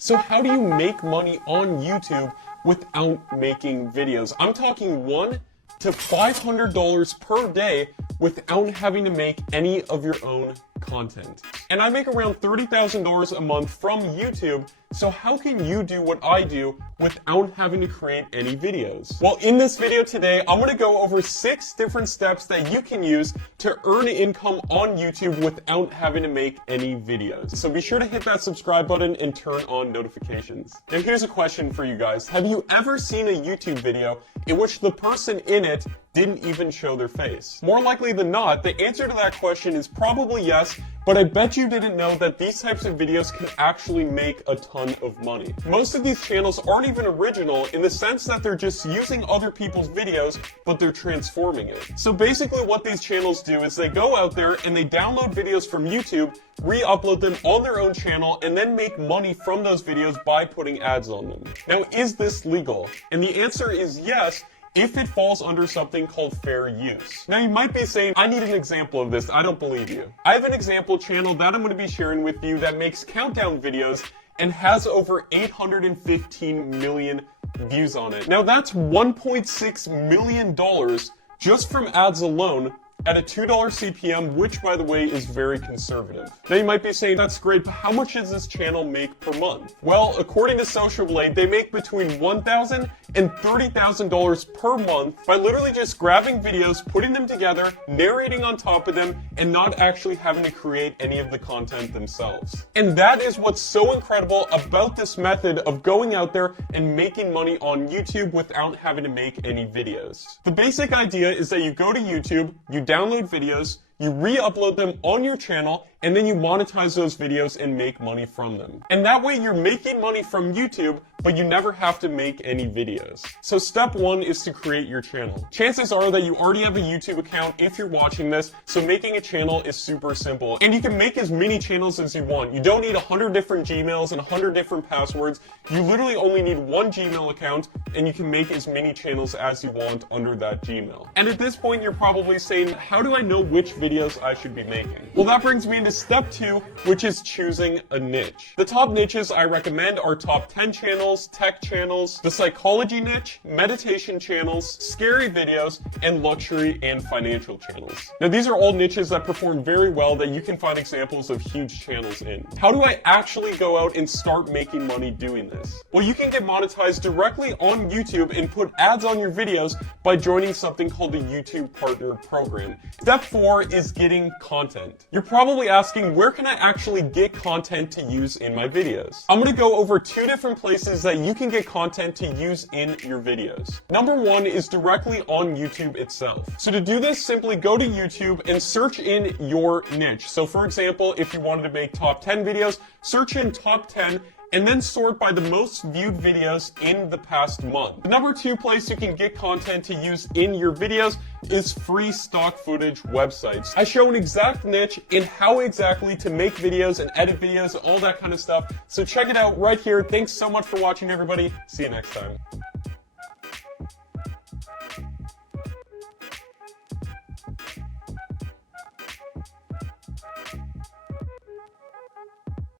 So how do you make money on YouTube without making videos? I'm talking $100 to $500 per day without having to make any of your own content. And I make around $30,000 a month from YouTube, so how can you do what I do without having to create any videos? Well, in this video today, I'm going to go over 6 different steps that you can use to earn income on YouTube without having to make any videos. So be sure to hit that subscribe button and turn on notifications. Now here's a question for you guys. Have you ever seen a YouTube video in which the person in it didn't even show their face? More likely than not, the answer to that question is probably yes, but I bet you didn't know that these types of videos can actually make a ton of money. Most of these channels aren't even original in the sense that they're just using other people's videos, but they're transforming it. So basically what these channels do is they go out there and they download videos from YouTube, re-upload them on their own channel, and then make money from those videos by putting ads on them. Now, is this legal? And the answer is yes, if it falls under something called fair use. Now you might be saying, I need an example of this. I don't believe you. I have an example channel that I'm going to be sharing with you that makes countdown videos and has over 815 million views on it. Now that's $1.6 million just from ads alone at a $2 CPM, which by the way is very conservative. Now you might be saying, that's great, but how much does this channel make per month? Well, according to Social Blade, they make between $1,000 and $30,000 per month by literally just grabbing videos, putting them together, narrating on top of them, and not actually having to create any of the content themselves. And that is what's so incredible about this method of going out there and making money on YouTube without having to make any videos. The basic idea is that you go to YouTube, you download videos, you re-upload them on your channel, and then you monetize those videos and make money from them. And that way you're making money from YouTube, but you never have to make any videos. So step 1 is to create your channel. Chances are that you already have a YouTube account if you're watching this, so making a channel is super simple. And you can make as many channels as you want. You don't need 100 different Gmails and 100 different passwords. You literally only need one Gmail account, and you can make as many channels as you want under that Gmail. And at this point, you're probably saying, how do I know which videos I should be making? Well, that brings me into step 2, which is choosing a niche. The top niches I recommend are top 10 channels, tech channels, the psychology niche, meditation channels, scary videos, and luxury and financial channels. Now these are all niches that perform very well that you can find examples of huge channels in. How do I actually go out and start making money doing this? Well, you can get monetized directly on YouTube and put ads on your videos by joining something called the YouTube Partner Program. Step 4 is getting content. You're probably asking, where can I actually get content to use in my videos? I'm going to go over 2 different places that you can get content to use in your videos. Number 1 is directly on YouTube itself. So to do this, simply go to YouTube and search in your niche. So for example, if you wanted to make top 10 videos, search in top 10 and then sort by the most viewed videos in the past month. The number 2 place you can get content to use in your videos is free stock footage websites. I show an exact niche in how exactly to make videos and edit videos, all that kind of stuff. So check it out right here. Thanks so much for watching, everybody. See you next time.